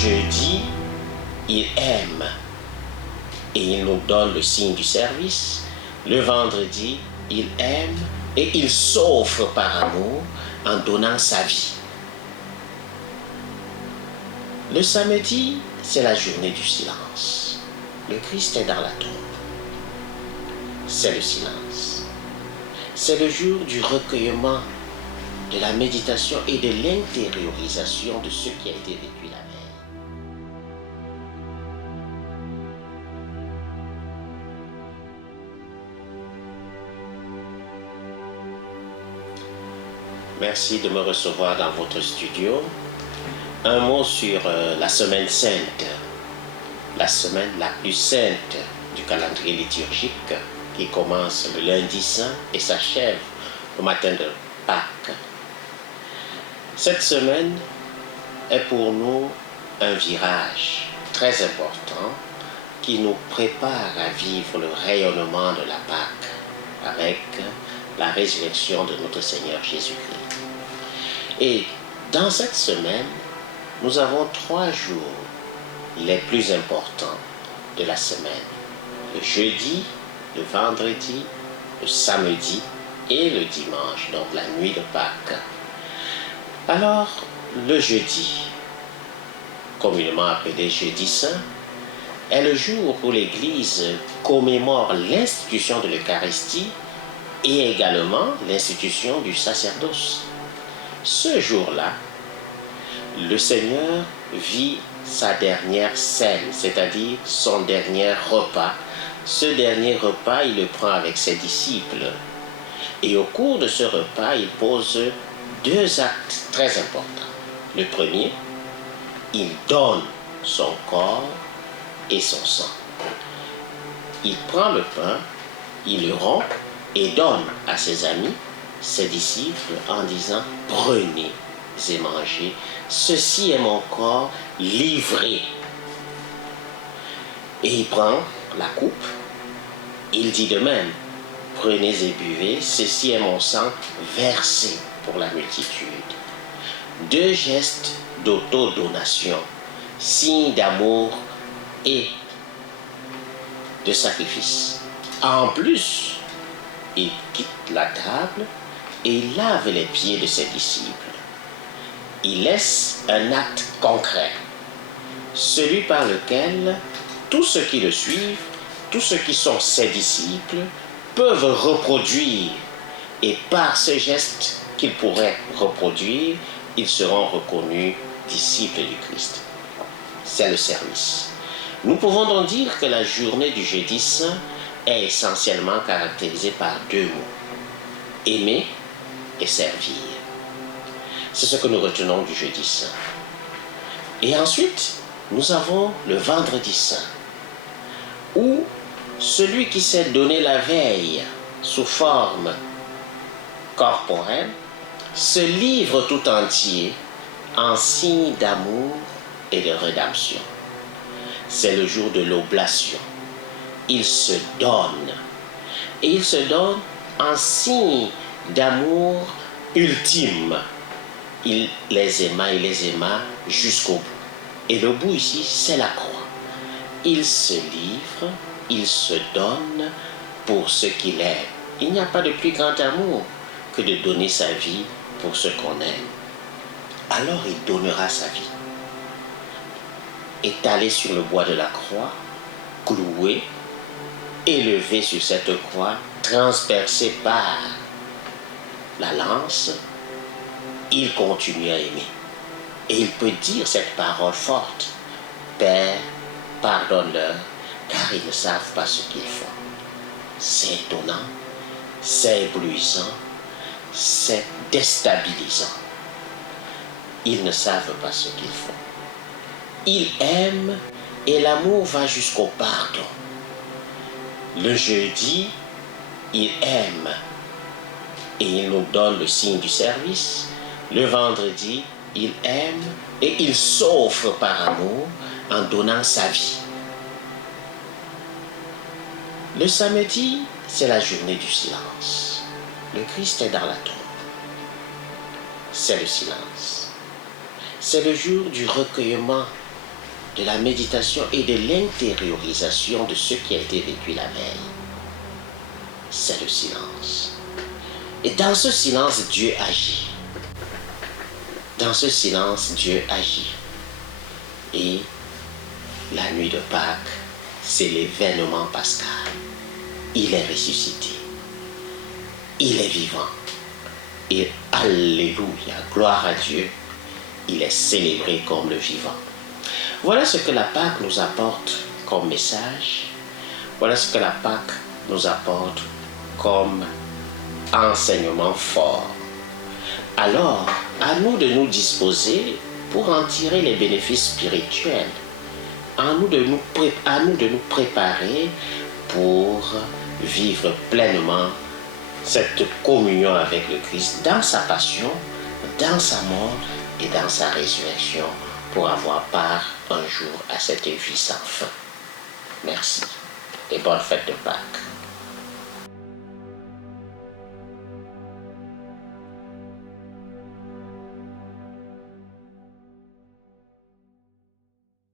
jeudi, il aime et il nous donne le signe du service. Le vendredi, il aime et il s'offre par amour en donnant sa vie. Le samedi, c'est la journée du silence. Le Christ est dans la tombe. C'est le silence. C'est le jour du recueillement, de la méditation et de l'intériorisation de ce qui a été vécu la veille. Merci de me recevoir dans votre studio. Un mot sur la semaine sainte, la semaine la plus sainte du calendrier liturgique qui commence le lundi saint et s'achève au matin de Pâques. Cette semaine est pour nous un virage très important qui nous prépare à vivre le rayonnement de la Pâque avec la résurrection de notre Seigneur Jésus-Christ. Et dans cette semaine, nous avons 3 jours les plus importants de la semaine. Le jeudi, le vendredi, le samedi et le dimanche, donc la nuit de Pâques. Alors, le jeudi, communément appelé jeudi saint, est le jour où l'Église commémore l'institution de l'Eucharistie et également l'institution du sacerdoce. Ce jour-là, le Seigneur vit sa dernière scène, c'est-à-dire son dernier repas. Ce dernier repas, il le prend avec ses disciples. Et au cours de ce repas, il pose 2 actes très importants. Le premier, il donne son corps et son sang. Il prend le pain, il le rompt et donne à ses amis, ses disciples, en disant « Prenez et mangez, ceci est mon corps livré. » Et il prend la coupe, il dit de même « Prenez et buvez, ceci est mon sang versé pour la multitude. » 2 gestes d'autodonation, signe d'amour et de sacrifice. En plus, il quitte la table et il lave les pieds de ses disciples. Il laisse un acte concret, celui par lequel tous ceux qui le suivent, tous ceux qui sont ses disciples, peuvent reproduire. Et par ce geste qu'ils pourraient reproduire, ils seront reconnus disciples du Christ. C'est le service. Nous pouvons donc dire que la journée du jeudi saint est essentiellement caractérisée par 2 mots. Aimer et servir. C'est ce que nous retenons du jeudi saint. Et ensuite, nous avons le vendredi saint, où celui qui s'est donné la veille sous forme corporelle se livre tout entier en signe d'amour et de rédemption. C'est le jour de l'oblation. Il se donne. Et il se donne en signe d'amour ultime. Il les aima jusqu'au bout. Et le bout ici, c'est la croix. Il se livre, il se donne pour ce qu'il est. Il n'y a pas de plus grand amour que de donner sa vie pour ce qu'on aime. Alors il donnera sa vie. Étalé sur le bois de la croix, cloué, élevé sur cette croix, transpercé par la lance, il continue à aimer. Et il peut dire cette parole forte: Père, pardonne-leur, car ils ne savent pas ce qu'ils font. C'est étonnant, c'est éblouissant, c'est déstabilisant. Ils ne savent pas ce qu'ils font. Ils aiment et l'amour va jusqu'au pardon. Le jeudi, il aime et il nous donne le signe du service. Le vendredi, il aime et il s'offre par amour en donnant sa vie. Le samedi, c'est la journée du silence. Le Christ est dans la tombe. C'est le silence. C'est le jour du recueillement, de la méditation et de l'intériorisation de ce qui a été vécu la veille, c'est le silence. Et dans ce silence, Dieu agit. Dans ce silence, Dieu agit. Et la nuit de Pâques, c'est l'événement pascal. Il est ressuscité. Il est vivant. Et alléluia, gloire à Dieu, il est célébré comme le vivant. Voilà ce que la Pâque nous apporte comme message. Voilà ce que la Pâque nous apporte comme enseignement fort. Alors, à nous de nous disposer pour en tirer les bénéfices spirituels. À nous de nous préparer pour vivre pleinement cette communion avec le Christ dans sa passion, dans sa mort et dans sa résurrection pour avoir part un jour à cette vie sans fin. Merci et bonne fête de Pâques.